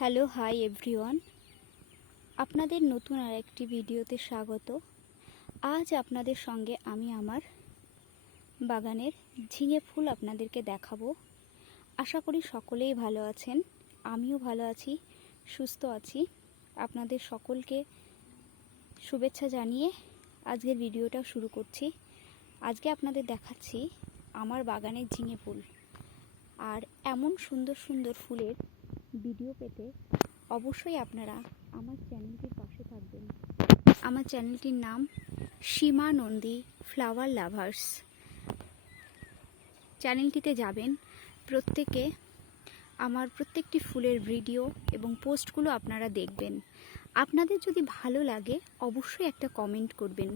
Hello hi everyone, আপনাদের নতুন আরেকটি ভিডিওতে স্বাগত। আজ আপনাদের সঙ্গে আমি আমার বাগানের ঝিঙে ফুল আপনাদেরকে দেখাবো। আশা করি সকলেই ভালো আছেন, আমিও ভালো আছি, সুস্থ আছি। আপনাদের সকলকে শুভেচ্ছা জানিয়ে আজকের ভিডিওটা শুরু করছি। আজকে আপনাদের দেখাচ্ছি আমার বাগানের ঝিঙে ফুল। আর এমন সুন্দর সুন্দর ফুলের ভিডিও পেতে অবশ্যই আপনারা আমার চ্যানেলটির পাশে থাকবেন। আমার চ্যানেলটির নাম সীমা নন্দী ফ্লাওয়ার লাভার্স। চ্যানেলটিতে যাবেন, প্রত্যেকে আমার প্রত্যেকটি ফুলের ভিডিও এবং পোস্টগুলো আপনারা দেখবেন। আপনাদের যদি ভালো লাগে অবশ্যই একটা কমেন্ট করবেন।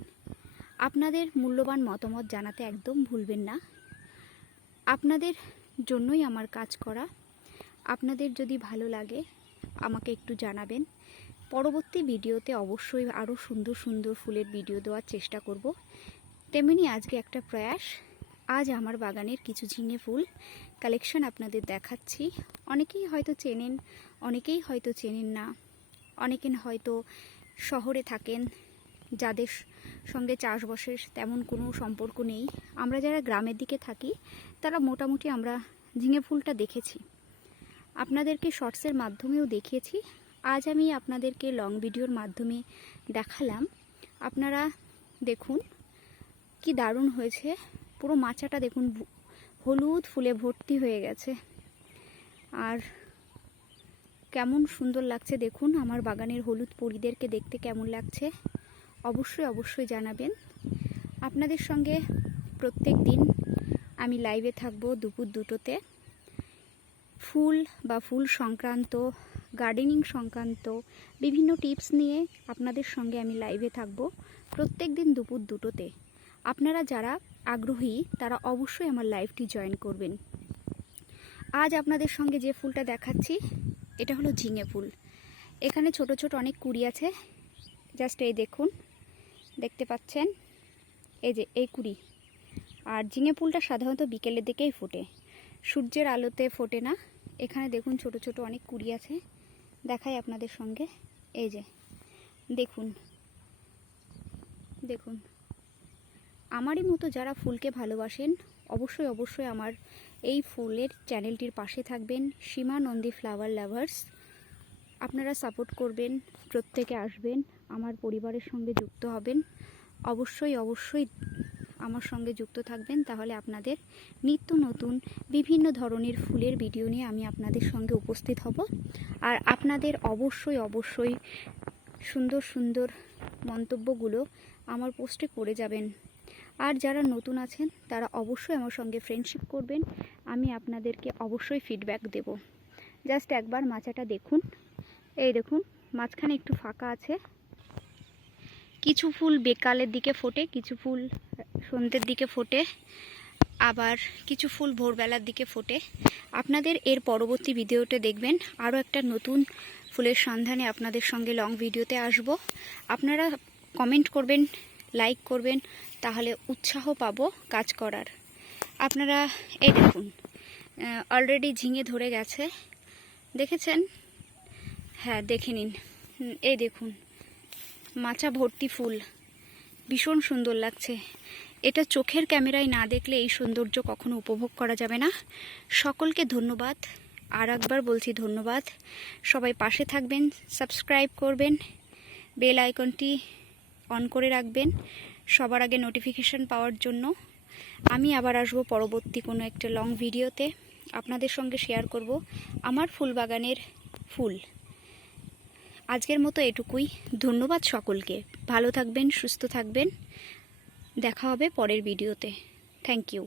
আপনাদের মূল্যবান মতামত জানাতে একদম ভুলবেন না। আপনাদের জন্যই আমার কাজ করা। আপনাদের যদি ভালো লাগে আমাকে একটু জানাবেন। পরবর্তী ভিডিওতে অবশ্যই আরও সুন্দর সুন্দর ফুলের ভিডিও দেওয়ার চেষ্টা করব। তেমনি আজকে একটা প্রয়াস, আজ আমার বাগানের কিছু ঝিঙে ফুল কালেকশন আপনাদের দেখাচ্ছি। অনেকেই হয়তো চেনেন, অনেকেই হয়তো চেনেন না, অনেকে হয়তো শহরে থাকেন, যাদের সঙ্গে চাষবাসের তেমন কোনো সম্পর্ক নেই। আমরা যারা গ্রামের দিকে থাকি তারা মোটামুটি আমরা ঝিঙে ফুলটা দেখেছি, আপনাদেরকে শর্টসের মাধ্যমেও দেখিয়েছি। আজ আমি আপনাদেরকে লং ভিডিওর মাধ্যমে দেখালাম। আপনারা দেখুন কি দারুণ হয়েছে, পুরো মাচাটা দেখুন হলুদ ফুলে ভর্তি হয়ে গেছে। আর কেমন সুন্দর লাগছে দেখুন, আমার বাগানের হলুদ পরিদেরকে দেখতে কেমন লাগছে অবশ্যই অবশ্যই জানাবেন। আপনাদের সঙ্গে প্রত্যেক দিন আমি লাইভে থাকবো দুপুর 2টোতে। ফুল বা ফুল সংক্রান্ত, গার্ডেনিং সংক্রান্ত বিভিন্ন টিপস নিয়ে আপনাদের সঙ্গে আমি লাইভে থাকব প্রত্যেক দিন দুপুর 2টোতে। আপনারা যারা আগ্রহী তারা অবশ্যই আমার লাইভটি জয়েন করবেন। আজ আপনাদের সঙ্গে যে ফুলটা দেখাচ্ছি এটা হলো ঝিঙে ফুল। এখানে ছোট ছোট অনেক কুড়ি আছে, জাস্ট এই দেখুন, দেখতে পাচ্ছেন এই যে এই কুড়ি। আর ঝিঙে ফুলটা সাধারণত বিকেলের দিকেই ফোটে, সূর্যের আলোতে ফোটে না। এখানে দেখুন ছোট ছোট অনেক কুড়ি আছে, দেখাই আপনাদের সঙ্গে। এই যে দেখুন দেখুন, আমারই মতো যারা ফুলকে ভালোবাসেন অবশ্যই অবশ্যই আমার এই ফুলের চ্যানেলটির পাশে থাকবেন, সীমা নন্দী ফ্লাওয়ার লাভার্স। আপনারা সাপোর্ট করবেন, প্রত্যেকে আসবেন, আমার পরিবারের সঙ্গে যুক্ত হবেন। অবশ্যই অবশ্যই আমার সঙ্গে যুক্ত থাকবেন, তাহলে আপনাদের নিত্য নতুন বিভিন্ন ধরনের ফুলের ভিডিও নিয়ে আমি আপনাদের সঙ্গে উপস্থিত হব। আর আপনাদের অবশ্যই অবশ্যই সুন্দর সুন্দর মন্তব্যগুলো আমার পোস্টে করে যাবেন। আর যারা নতুন আছেন তারা অবশ্যই আমার সঙ্গে ফ্রেন্ডশিপ করবেন, আমি আপনাদেরকে অবশ্যই ফিডব্যাক দেব। জাস্ট একবার মাচাটা দেখুন, এই দেখুন মাঝখানে একটু ফাঁকা আছে। কিছু ফুল বিকালের দিকে ফোটে, কিছু ফুল সন্ধ্যের দিকে ফোটে, আবার কিছু ফুল ভোরবেলার দিকে ফোটে। আপনাদের এর পরবর্তী ভিডিওতে দেখবেন আরও একটা নতুন ফুলের সন্ধানে আপনাদের সঙ্গে লং ভিডিওতে আসব। আপনারা কমেন্ট করবেন, লাইক করবেন, তাহলে উৎসাহ পাবো কাজ করার। আপনারা এই দেখুন অলরেডি ঝিঙে ধরে গেছে, দেখেছেন? হ্যাঁ দেখে নিন, এই দেখুন মাচা ভর্তি ফুল, ভীষণ সুন্দর লাগছে। এটা চোখের ক্যামেরায় না দেখলে এই সৌন্দর্য কখনো উপভোগ করা যাবে না। সকলকে ধন্যবাদ, আর একবার বলছি ধন্যবাদ। সবাই পাশে থাকবেন, সাবস্ক্রাইব করবেন, বেল আইকনটি অন করে রাখবেন সবার আগে নোটিফিকেশান পাওয়ার জন্য। আমি আবার আসবো পরবর্তী কোনো একটা লং ভিডিওতে, আপনাদের সঙ্গে শেয়ার করব আমার ফুল বাগানের ফুল। আজকের মতো এটুকুই, ধন্যবাদ সকলকে। ভালো থাকবেন, সুস্থ থাকবেন, দেখা হবে পরের ভিডিওতে। Thank you.